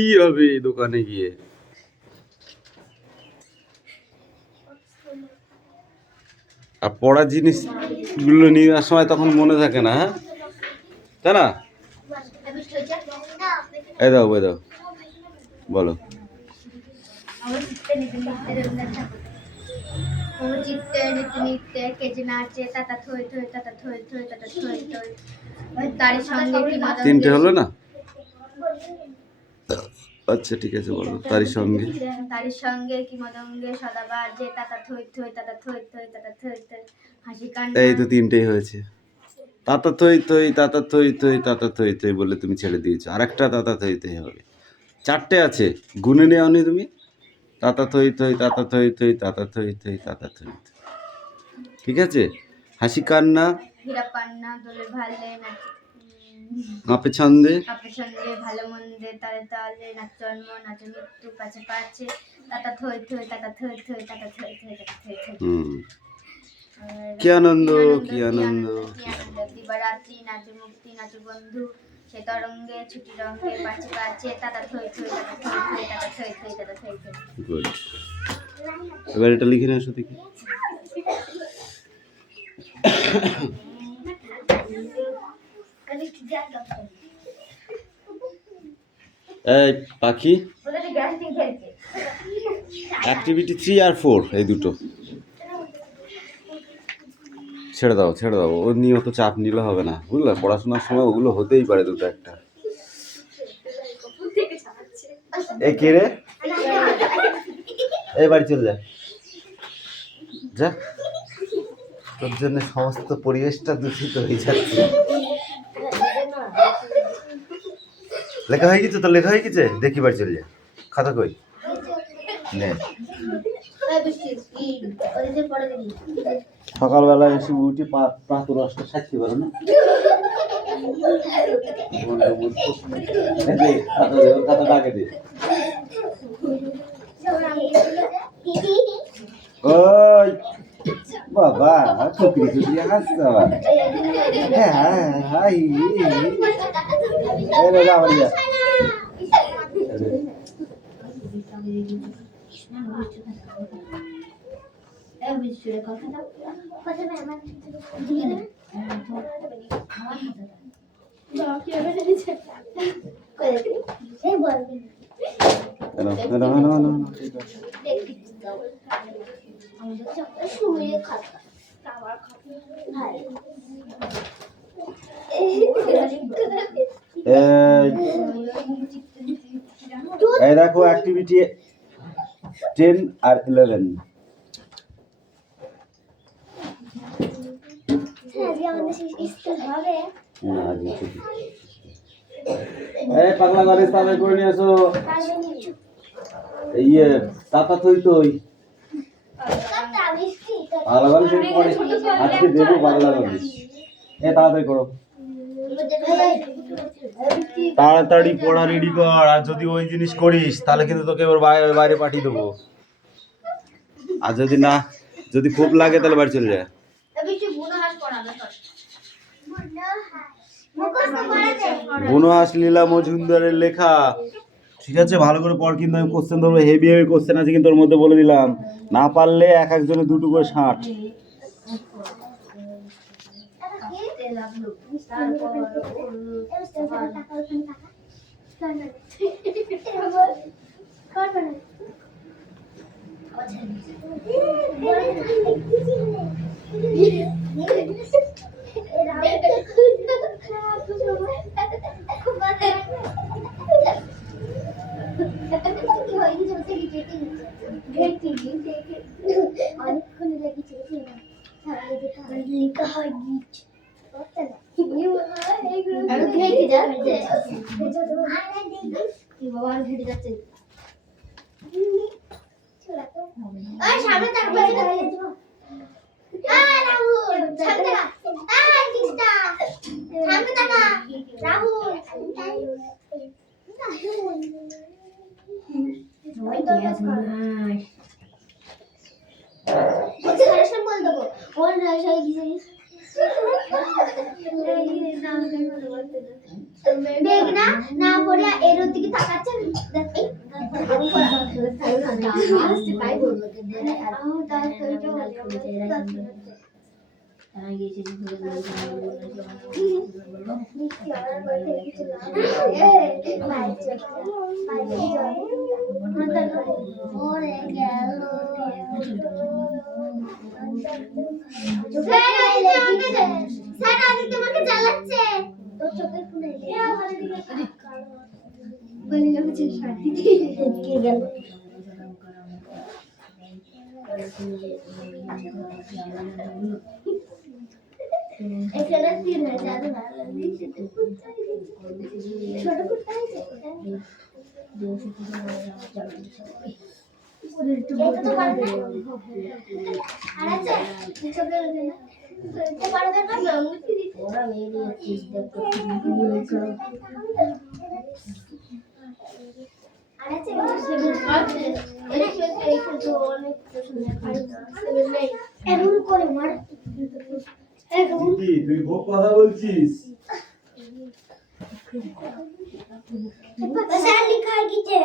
কি হবে দোকানে গিয়ে? আর পড়ার জিনিসগুলো নেওয়ার সময় তখন মনে থাকে না, হ্যাঁ তাই না? এই দাও বলো। তিনটে হলো না? আচ্ছা ঠিক আছে বলো। তারি সঙ্গে কি মদঙ্গে সদাবার যে তাতা থই থই তাতা থই থই তাতা থই থই হাসি কান্না। এই তো তিনটেই হয়েছে। তাতা থই থই তাতা থই থই তাতা থই থই বলে তুমি ছেড়ে দিয়েছো। আরেকটা তাতা থই থই হবে। চারটে আছে, গুনে নেওনি তুমি? তাতা থই থই তাতা থই থই তাতা থই থই তাতা থই থই। ঠিক আছে। হাসি কান্না হীরা পান্না দোলে ভালে মাপে ছন্দে ভালো মন্দে তালে তালে নাচ জন্ম নাচ মৃত্যু পাছে পাছে তাতা থই থই তাতা থই থই তাতা থই থই তাতা থই থই। কি আনন্দ দিবারাত্রি নাচে মুক্তি নাচে বন্ধু সে তরঙ্গে ছুটি রঙে পাছে পাছে তাতা থই থই তাতা থই থই তাতা থই থই তাতা থই থই। গুড। এবার এটা লিখে নাও দেখি। এই পাখি অ্যাক্টিভিটি 3 আর 4 এই দুটো ছেড়ে দাও ও নিয়ে অত চাপ নিলে হবে না, বুঝলে? পড়াশোনার সময় ওগুলো হতেই পারে দুটো একটা। এ কে রে? এই বাড়ি চলে যা তোর জন্য সমস্ত পরিবেশটা দূষিত হয়ে যাচ্ছে। লেখা হয়ে গেছে তো? লেখা হয়ে গেছে, দেখি বাড়ি চলে যা। খাতা কই নে। সকালবেলা এসে উঠে প্রাতর রাস্তা সাজতে পারো না? খাতাটা আগে দে। ওই বাবা টুকরি হাসছে আবার। হ্যাঁ হাই এই দেখো অ্যাক্টিভিটি 10 আর 11। এই পাগলা গাড়ি তাড়াতাড়ি করে নিয়ে আসো। ইয়ে তাতা থই থই পাগলা গাড়ি সেই পরে আজকে দেবো পাগলা গাড়ি। এ তাড়াতাড়ি করো, তাড়াতাড়ি পড়া রেডি কর। আর যদি ওই জিনিস করিস তাহলে কিন্তু তোকে এবার বাইরে পাঠিয়ে দেবো। আর যদি খুব লাগে তাহলে বাড়ি চলে যায়। বুনহাস লীলা মজুমদারের লেখা। ঠিক আছে, ভালো করে পড় কিন্তু। আমি কোশ্চেন ধরবো, হেভি কোশ্চেন আছে কিন্তু ওর মধ্যে বলে দিলাম। না পারলে এক একজনে দুটো করে 60। মেঘনা না পড়ে এর দিকে তাকাচ্ছে। তোমাকে জ্বালাচ্ছে তোর চোখের কোণে বলি লাগছে শান্তি কে গেল এখানে 3000 ভালো দিছে ছোট কুত্তা আছে এটা তো পারবে আর আছে চোখের কোণে এটা পারবে না মুক্তি দিতে ওরা মেরে চিজ দেখো আরেছে আছে এটা তো অনেক সুন্দর খাইতো এরকম করে মার এরকম কি তুই খুব কথা বলছিস স্যার লিখা গিয়েছে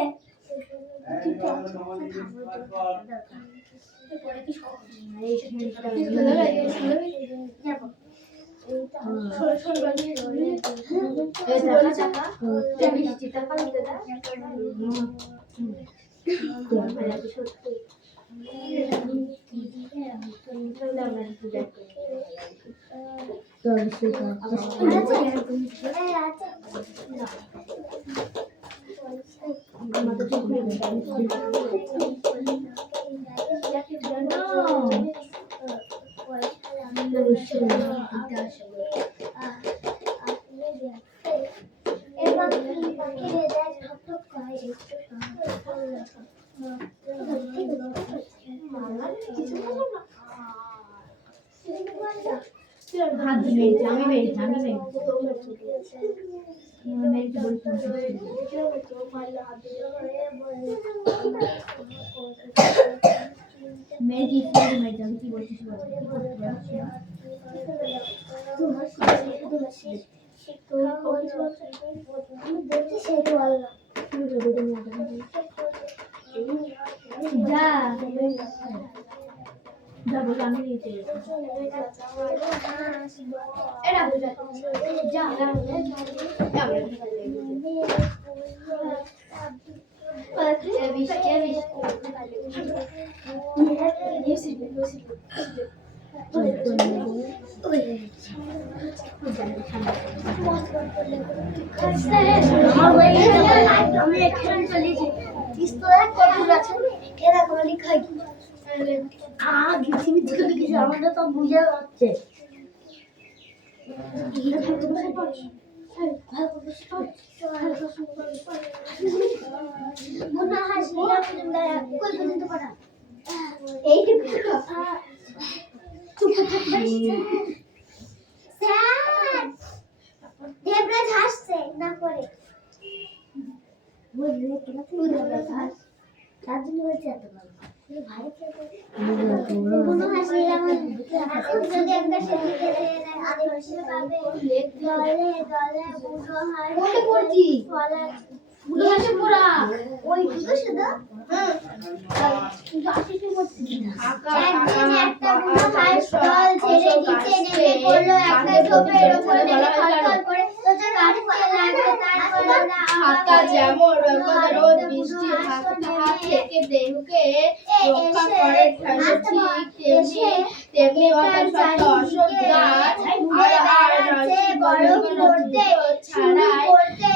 দেবরাজ হাসছে না করে বুঝলে কেন তুই দেবরাজ হাস তার জন্য বলছে এত ভালো ভাই কে কোনো হাসি আমার যদি একটা সেটি খেলে আগে বসে পাবে গলে গলে বুড়ো হাস কোনটা পড়ছি বলে বুড়ো হাসে পড়া ওই দুটো শুধু গাছিতে পড়ছি একদিন একটা বুড়ো হাস দল ছেড়ে নিচে নেমে পড়লো একটা ঝোপের উপরে খড়খড় করে তো কাটতে লাগলো তারপর হাতা যেমন রোদ বৃষ্টি হাত থেকে দেহকে রক্ষা করে ঠিক তেমনি অসৎ গাছ আর বরফ পড়তে শুরু করতে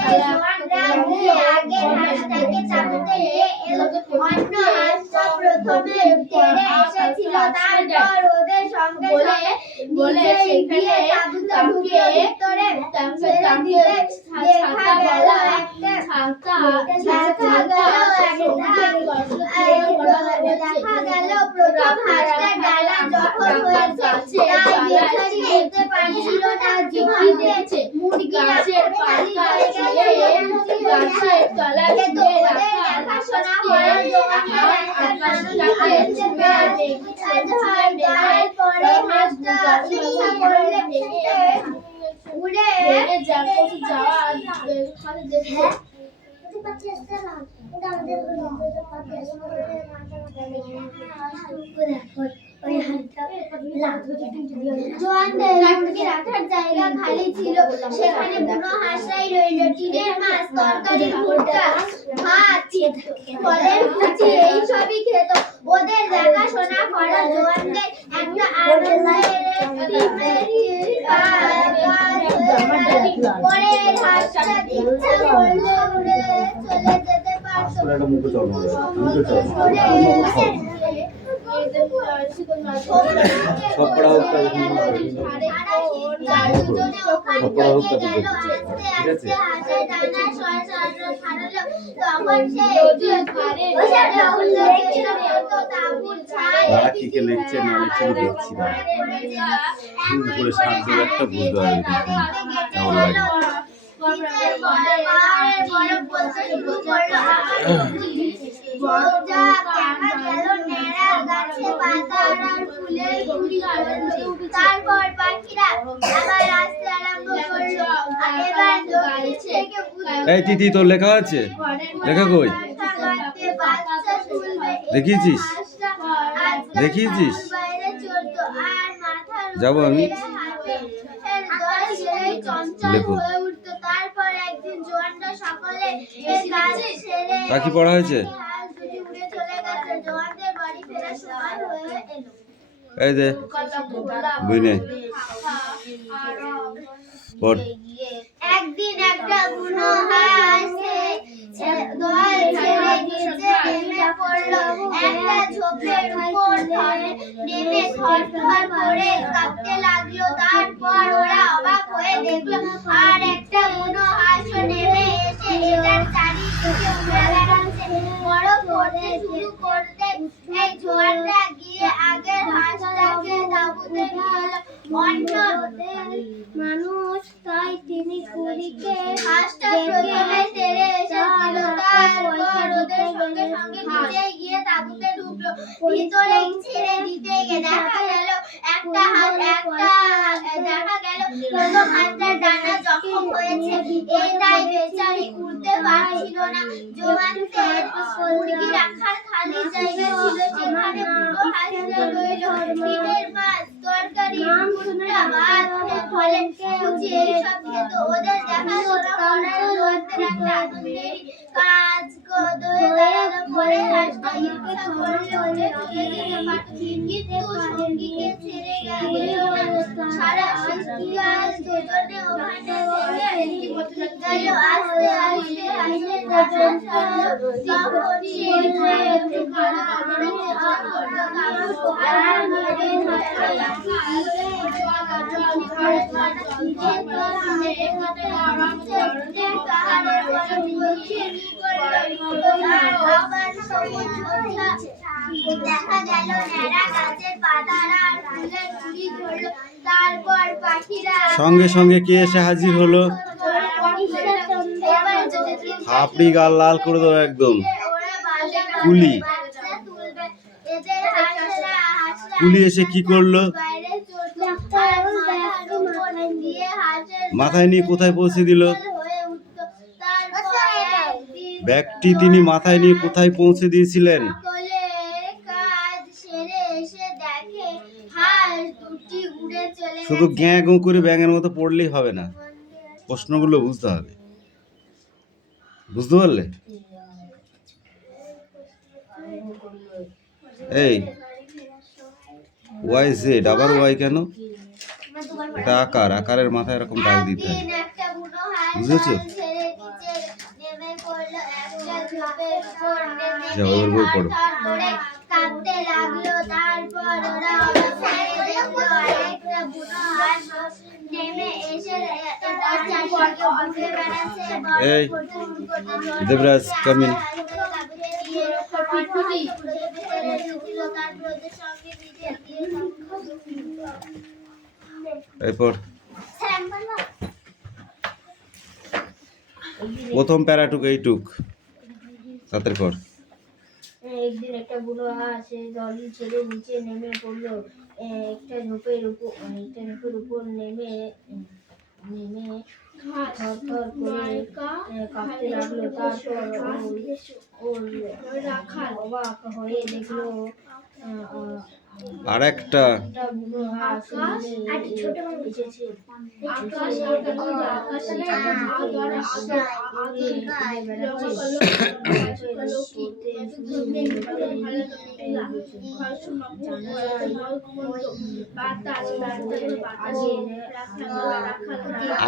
আগে হাঁসটাকে চাপতে এলো অন্য হাঁসটা প্রথমে তেড়ে এসেছিল তারপর ওদের সঙ্গে বলে সেখানে তাঁবুতে ঢুকে ভিতরে দেখা গেল প্রথম হাঁসটা ডালা যখন হয়েছে তাই বেচারি উঠতে পারছিল না জিভে মুরগি গাছের পাতা ছিঁড়ে গাছের তলায় ছিঁড়ে দেখাশোনা করার জন্য হাঁসটাকে ছুঁয়ে পরে হাঁসটা ইচ্ছা করলে উড়ে যাওয়া সত্যি পাচ্ছি আসছে না, কিন্তু আমাদের পাচ্ছি আসছে না। ওই হাতটা জোয়ানদের রাখার জায়গা খালি ছিল, সেখানে বুনো হাঁসরাই রইল। টিনের মাছ, তরকারি, ভুট্টা, ভাত, ফলের কুচি এইসবই খেত। ওদের দেখাশোনা করা জোয়ানদের একটা পরের হাঁসটা ইচ্ছা করলে উড়ে চলে যেতে পারতো। সব পড়া হোক তবে তারা কি কে লিখছে না লিখছে আমি দেখছি না করে সাত দেবে একটা বুঝতে পারবি না কেমন লাগে তারপর পাখিরা আবার আসতে আরম্ভ করলো। এবার দক্ষিণ থেকে এই তিথি তোর লেখা আছে লেখা কই দেখিয়েছিস দেখিয়েছিস যাবো আমি লেখো তারপর একদিন জোয়ানরা সকলে কাজ সেরে তা কি পড়া হয়েছে উড়ে চলে গেছে। জোয়ানদের বাড়ি ফেরার সময় হয়ে এলো। এই দে বুঝনে পড় একদিন একটা বুনো হাঁস দল ছেড়ে নিচে নেমে পড়লো। একটা ঝোপের উপর নেমে থরথর করে কাঁপতে লাগলো। তারপর ওরা অবাক হয়ে দেখলো আর একটা বুনো হাঁসও নেমে এসে এটার চারিদিকে উড়ে বেড়াচ্ছে। বরফ পড়তে শুরু করতে এই জোয়ানরা গিয়ে আগের হাঁসটাকে তাঁবুতে নিয়ে এলো। অন্য মানুষ তাই তিনি কুড়িকে হাঁসটা প্রথমে তেড়ে এসেছিল। তারপর ওদের সঙ্গে সঙ্গে নিচে গিয়ে তাঁবুতে ঢুকলো। ভিতরে ছেড়ে দিতে দেখা গেল প্রথম হাঁসটার ডানা জখম হয়েছে। এটাই বেচারি উড়তে পারছিল না। জোয়ানদের মুরগি রাখার খালি জায়গা ছিল, সেখানে বুনো হাঁসরা রইল। টিনের মাছ, তরকারি, ভুট্টা, ভাত, ফলের কুচি এইসব খেত। ওদের দেখাশোনা করার জোয়ানদের একটা আনন্দেরই কাজ হয়ে দাঁড়ালো। পরে হাঁসটা ইচ্ছা করলে উড়ে চলে যেতে পারত, কিন্তু সঙ্গীকে ছেড়ে গেল না। সারা সৃষ্টি আজ দুজনে ওখানে থেকে গেল। আস্তে আস্তে হাসির ডানা তখন সেই হয়ে একটু কালো কাপড়ে চেষ্টা করলো কাপড় আর মেরে দেখা গেল ন্যাড়া গাছের পাতার আর ফুলের কুড়ি ধরলো। তারপর পাখিরা সঙ্গে সঙ্গে কে এসে হাজির হলো আপনি গাল লাল করে দেবো একদম কুলি কুলি এসে কি করলো মাথায় নিয়ে কোথায় পৌঁছে দিল ব্যাগটি তিনি মাথায় নিয়ে কোথায় পৌঁছে দিয়েছিলেন শুধু গ্যাঁ গো করে ব্যাঙের মতো পড়লেই হবে না প্রশ্নগুলো বুঝতে হবে বুঝতে পারলে এই ওয়াই জেড আবার ওয়াই কেন এটা আকার আকারের মাথায় এরকম দাগ দিতে হয় বুঝেছো যাও এবার বই পড়ো কাঁদতে লাগলো তারপর ওরা আরেকটা বুনো হাঁস নেমে এসে তার চারপাশে ঘুরে বেড়াচ্ছে এই দেবরাজ কামিন এরপর প্রথম প্যারাটুক এইটুক সাতের পর একদিন একটা বুড়ো হাঁস জল ছেড়ে নিচে নেমে পড়লো একটা ঝোপের উপর নেমে থরথর করে কাঁপতে লাগলো। তারপর ওর রাখাল অবাক হয়ে দেখলো আর একটা একটা বুড়ো হাঁস এসেছে।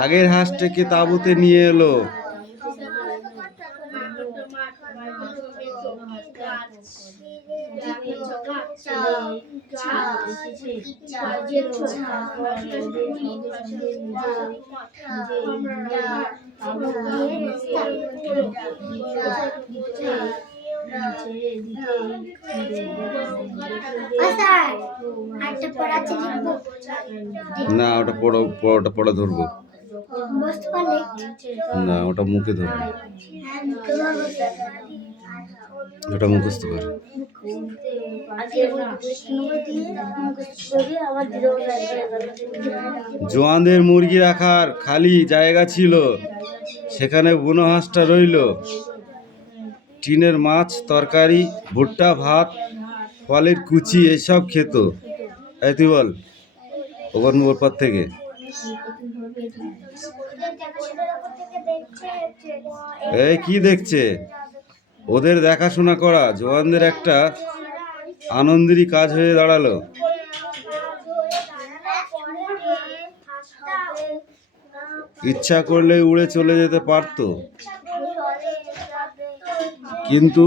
আগের হাঁসটাকে তাঁবুতে নিয়ে এলো। না, ওটা পড়া ধরবো না, ওটা মুখে ধরবো, ওটা মুখস্থ কর। জোয়ানদের মুরগি রাখার খালি জায়গা ছিল, সেখানে বুনো হাঁসটা রইল। টিনের মাছ, তরকারি, ভুট্টা, ভাত, ফলের কুচি এসব খেত। এই তুই বল ওর পর থেকে। এই কি দেখছে? ওদের দেখাশোনা করা জওয়ানদের একটা আনন্দেরই কাজ হয়ে দাঁড়ালো। ইচ্ছা করলে উড়ে চলে যেতে পারতো, কিন্তু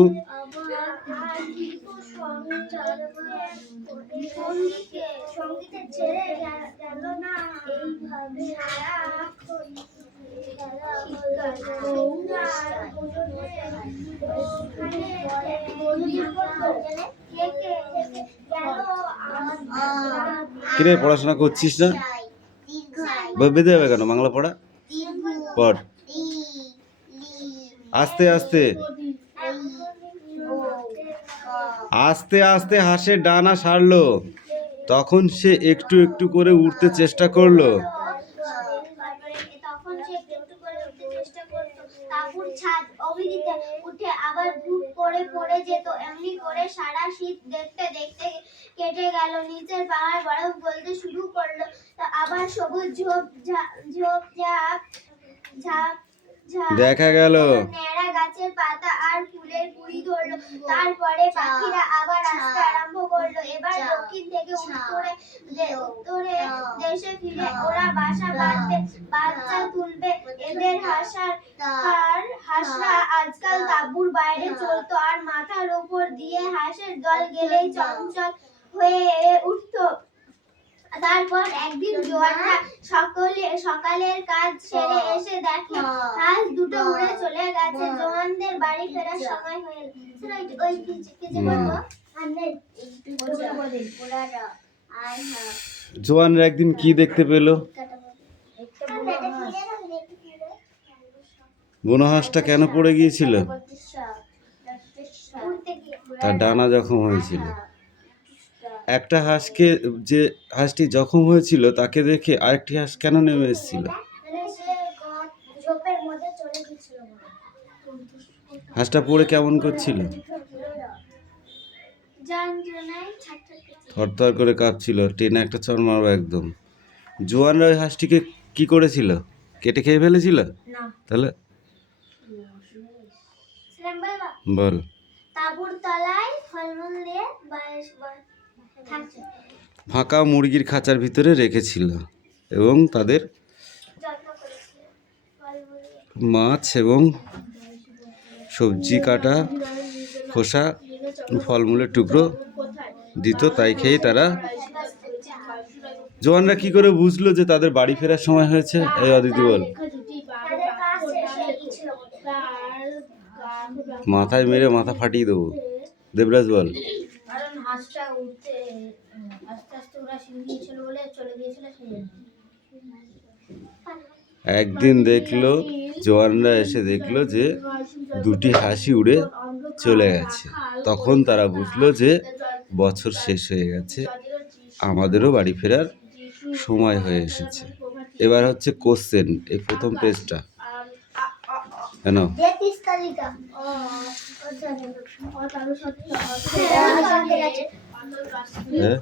কিরে পড়াশোনা করছিস না? বেঁধে যাবে কেন? বাংলা পড়া পড় আস্তে আস্তে আস্তে আস্তে। হাঁসের ডানা সারলো, তখন সে একটু একটু করে উঠতে চেষ্টা করলো। তাঁবুর ছাদ অবধিতে উঠে আবার ধূপ পড়ে যেত। এমনি করে সারা শীত দেখতে দেখতে কেটে গেল। নিচের পাহাড় বরফ গলতে শুরু করলো। আবার সবুজ ঝোপ দেখা গেল ন্যাড়া গাছের পাতা আর ফুলের কুড়ি ধরলো। তারপরে পাখিরা আবার আসতে আরম্ভ করলো। এবার দক্ষিণ থেকে উত্তরে দেশে ফিরে ওরা বাসা বাঁধবে, বাচ্চা তুলবে। এদের হাঁসরা আজকাল তাঁবুর বাইরে চলতো, আর মাথার উপর দিয়ে হাঁসের দল গেলেই চঞ্চল হয়ে উঠতো। তারপর একদিন জোয়ানরা সকালের কাজ সেরে এসে দেখে হাঁস দুটো উড়ে চলে গেছে। জোয়ানদের বাড়ি ফেরার সময় হয়ে জোয়ানরা একদিন কি দেখতে পেল? বুনো হাঁসটা কেন পড়ে গিয়েছিল? তার ডানা জখম হয়েছিল। একটা হাঁসকে, যে হাঁসটি জখম হয়েছিল তাকে দেখে আরেকটি হাঁস কেন নেমে এসেছিল? হাঁসটা পড়ে কেমন করছিল? থরথর করে কাঁপছিল, টেনে একটা চড় মারবো একদম। জোয়ানরা ওই হাঁসটিকে কি করেছিল? কেটে খেয়ে ফেলেছিল? তাহলে বল। তাঁবুর তলায় ফলমূল দিয়ে ফাঁকা মুরগির খাঁচার ভিতরে রেখেছিল এবং তাদের মাছ এবং সবজি কাটা, খোসা, ফলমূলের টুকরো দিত, তাই খেয়ে তারা। জওয়ানরা কি করে বুঝলো যে তাদের বাড়ি ফেরার সময় হয়েছে? এই অদিতি বল। মাথায় মেরে মাথা ফাটিয়ে দেবো। দেবরাজ বল। কারণ হাঁসটা উঠতে আস্তে আস্তে ওরা সিঁড়ি দিয়েছিল বলে চলে গিয়েছিল সেই। একদিন দেখলো, জওয়ানরা এসে দেখলো যে দুটি হাঁসই উড়ে চলে গেছে। তখন তারা বুঝলো যে বছর শেষ হয়ে গেছে, আমাদেরও বাড়ি ফেরার সময় হয়ে এসেছে। এবার হচ্ছে কোশ্চেন, এই প্রথম পেজটা কেন যে 30 তালিকা ও তারও সত্য আছে হ্যাঁ?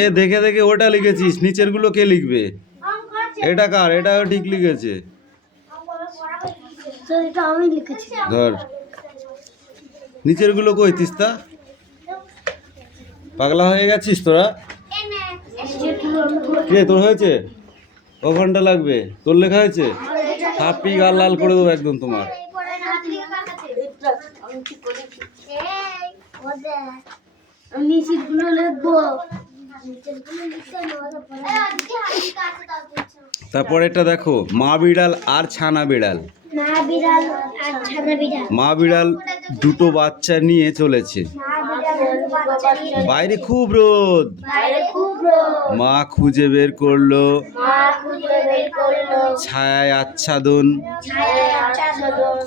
এ দেখে দেখে ওটা লিখেছিস, নিচের গুলো কে লিখবে? এটা কার? এটা ঠিক লিখেছে। এটা আমি লিখেছি ধর নিচের গুলো কই তিস্তা, পাগলা হয়ে গেছিস তোরা? কে তোর হয়েছে? ক ঘন্টা লাগবে? তোর লেখা হয়েছে? হাপি গাল লাল করে দেবো একদম তোমার। নিচেরগুলো লিখবো তারপর এটা দেখো, মা বিড়াল আর ছানা বিড়াল। মা বিড়াল আর ছানা বিড়াল মা বিড়াল দুটো বাচ্চা নিয়ে চলেছে, বাইরে খুব রোদ, মা খুঁজে বের করলো ছায়ায় আচ্ছাদন,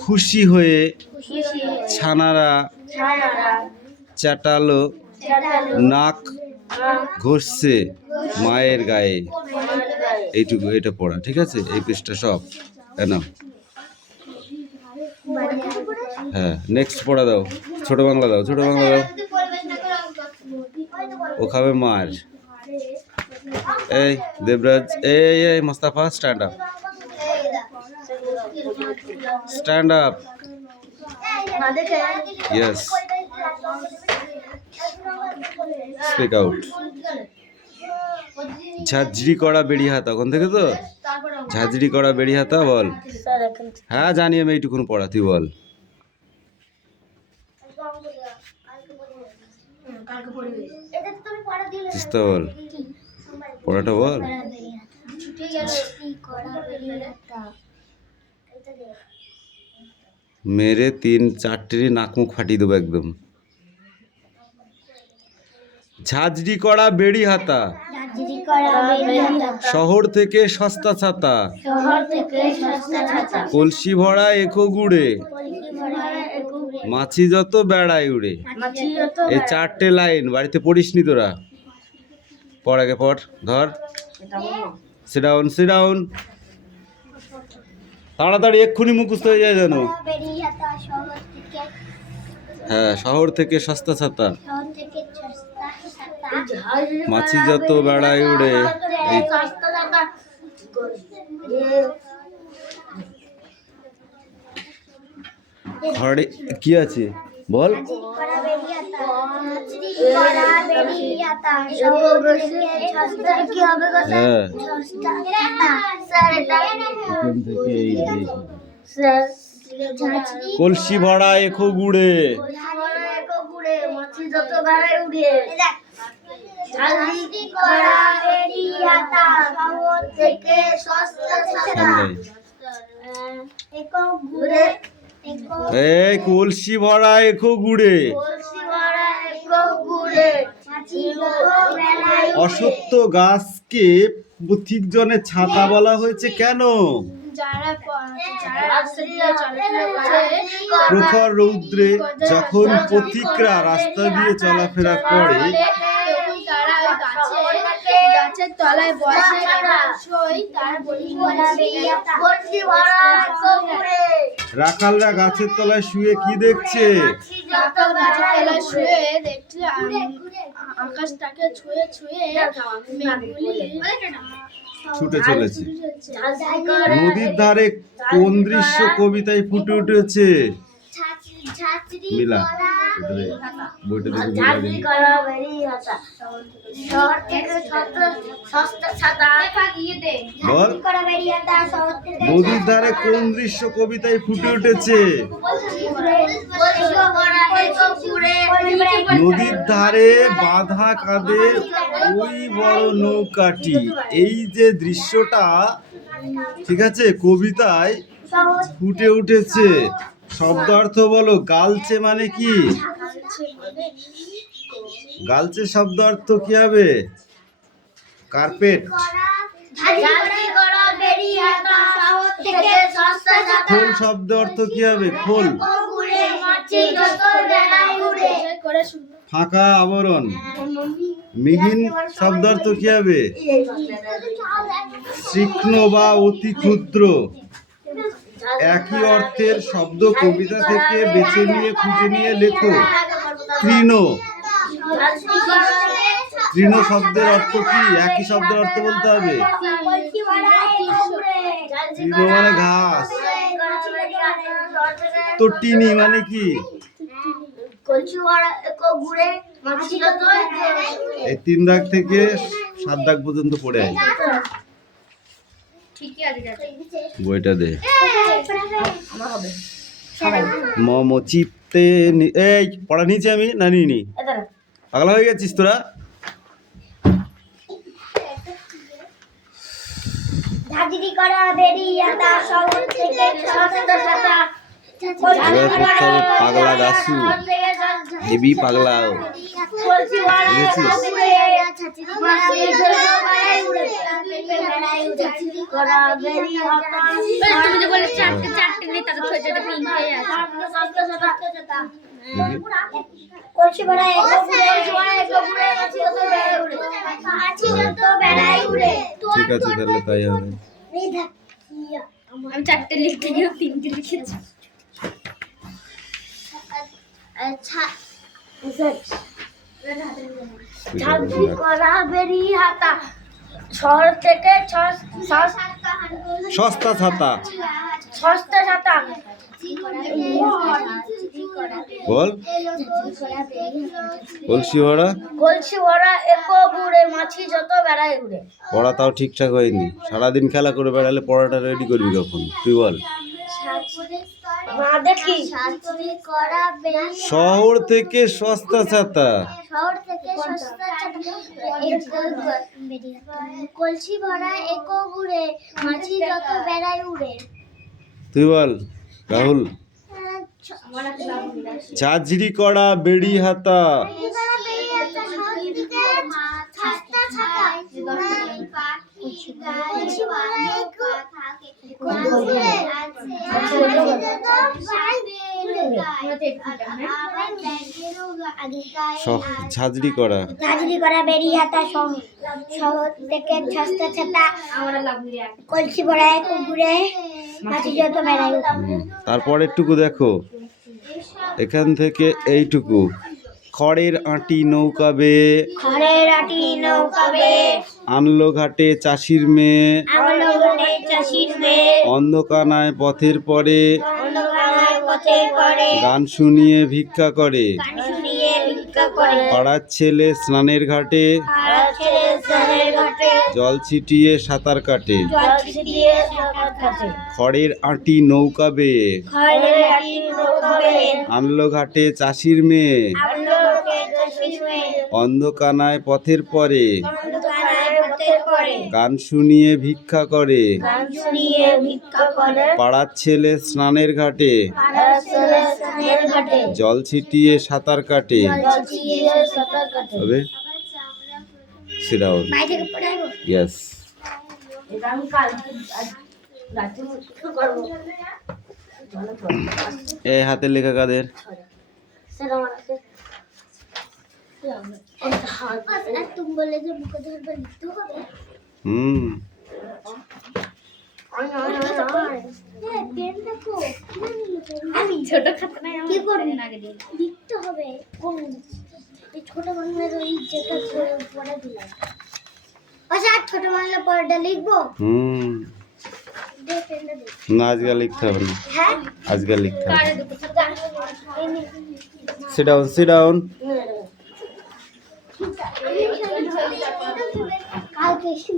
খুশি হয়ে ছানারা চাটালো নাক ঘষছে মায়ের গায়ে। এইটুকু, এটা পড়া ঠিক আছে, এই পৃষ্ঠা সব না। হ্যাঁ, নেক্সট পড়া দাও, ছোট বাংলা দাও, ছোট বাংলা দাও। ও খাবে মার। এই দেবরাজ, এই Mostafa, stand up, stand up. Yes, speak out. ঝাঁঝরি করা বেড়ি হাতা, ওখান থেকে তো ঝাঁঝরি করা বেড়ি হাতা বল। হ্যাঁ জানি আমি, এইটুকুন পড়া, তুই বল। তিস্তা বল, পড়াটা বল। মেরে 3-4টেরই নাক মুখ ফাটিয়ে দেবো একদম। ঝাঁঝরি করা বেড়ি হাতা, শহর থেকে সস্তা ছাতা, কলসি ভরা এখো গুড়ে, মাছি যত বেড়ায় উড়ে। এই 4টে লাইন বাড়িতে পড়িসনি তোরা? পড়, আগে পড়, ধর। Sit down, sit down. তাড়াতাড়ি, এক্ষুনি মুখস্থ হয়ে যায় যেন। হ্যাঁ, শহর থেকে সস্তা ছাতা, মাছি যত বেড়ায় উড়ে। এই ঘরে কি আছে বল? হ্যাঁ, কলসি ভরা এখো গুড়ে, এই কলসি ভরা এখো গুড়ে। অসত্য গাছকে পথিক জনের ছাতা বলা হয়েছে কেন? প্রখর রৌদ্রে যখন পথিকরা রাস্তা দিয়ে চলাফেরা করে, গাছের তলায় বসে রাখালরা গাছের তলায় শুয়ে কি দেখছে? আকাশটাকে ছুঁয়ে ছুঁয়ে ছুটে চলেছে। নদীর ধারে কোন দৃশ্য কবিতায় ফুটে উঠেছে? মিলা, বইটা দেখি। বল, নদীর ধারে কোন দৃশ্য কবিতায় ফুটে উঠেছে? নদীর ধারে বাঁধা কাঁধে ওই বড় নৌকাটি। এই যে দৃশ্যটা, ঠিক আছে, কবিতায় ফুটে উঠেছে। শব্দার্থ বলো। গালছে মানে কি? গালছে শব্দ অর্থ কি হবে? কার্পেট। খোল শব্দ অর্থ কি হবে? খোল। ফাঁকা আবরণ। মিহিন শব্দ অর্থ কি হবে? তীক্ষ্ণ বা অতি ক্ষুদ্র। একই অর্থের শব্দ কবিতা থেকে বেছে নিয়ে খুঁজে নিয়ে লেখো। তৃণ। তৃণ শব্দের অর্থ কি? একই শব্দের অর্থ বলতে হবে। তৃণ মানে ঘাস। তো টিনি মানে কি? এই 3 দাগ থেকে 7 দাগ পর্যন্ত পড়ে আছে। ঠিকই আছে। বইটা দে। মম চিত্তে এই পড়া নিচে আমি না নিইনি। পাগলা হয়ে গেছিস তোরা? ঝাঁঝরি করা বেরিয়াটা শহর থেকে সস্তা ছাতা পাগলা দাসু হেবি পাগলা তুমি যে বলে চারটে নেই তাদের ছয়টা তিনটে আছে। কলসি ভরা ঠিক আছে তাহলে তাই হবে। আমি চারটে লিখতে গিয়ে তিনটে লিখেছি। ঝাঁঝরি করা বেরিয়াটা শহর থেকে সস্তা ছাতা সস্তা ছাতা বল। কলসি ভরা কলসি ভরা একো ঘুরে মাছি যত বেড়ায় ঘুরে। পড়া তাও ঠিকঠাক হয়নি। সারাদিন খেলা করে বেড়ালে পড়াটা রেডি করবি কখন? তুই বল। শহর থেকে সস্তা ছাতা। শহর থেকে সস্তা কলসি ভরা একো ঘুরে মাছি যত বেড়ায় উড়ে। তুই বল রাহুল। ঝাঁঝরি করা বেড়ি হাতা। ঝাঁঝরি করা বেরিয়াটা শহর থেকে সস্তা ছাতা কলসি ভরা একো ঘুরে মাছি যত বেড়ায়। তারপরেরটুকু দেখো, এখান থেকে এইটুকু। খড়ের আঁটি নৌকা বেয়ে আনলো ঘাটে চাষির মেয়ে, অন্ধকানায় পথের পরে গান শুনিয়ে ভিক্ষা করে। পাড়ার ছেলে স্নানের ঘাটে জল ছিটিয়ে সাঁতার কাটে। খড়ের আঁটি নৌকা বেয়ে আনলো ঘাটে চাষির মেয়ে, অন্ধকানায় পথের পরে গান শুনিয়ে ভিক্ষা করে। পাড়ার ছেলে স্নানের ঘাটে জল ছিটিয়ে সাঁতার কাটে। হবে সেটাও ইয়েস। এই হাতের লেখা কাদের? तुम बोले जो बुक धर पर लिखते हो পেন দেখো আমি ছোট খাতা নাই কি করবি আগে দিয়ে লিখতে হবে কোন এই ছোট বাংলার ওই যেটা পড়ে দিলাম। আচ্ছা ছোট বাংলা পড়াটা লিখবো। দে পেনটা দে। না আজকে লিখতে হবে না। হ্যাঁ আজকে লিখতে হবে। কারে দুটো সিট ডাউন সিট ডাউন। কালকে এসে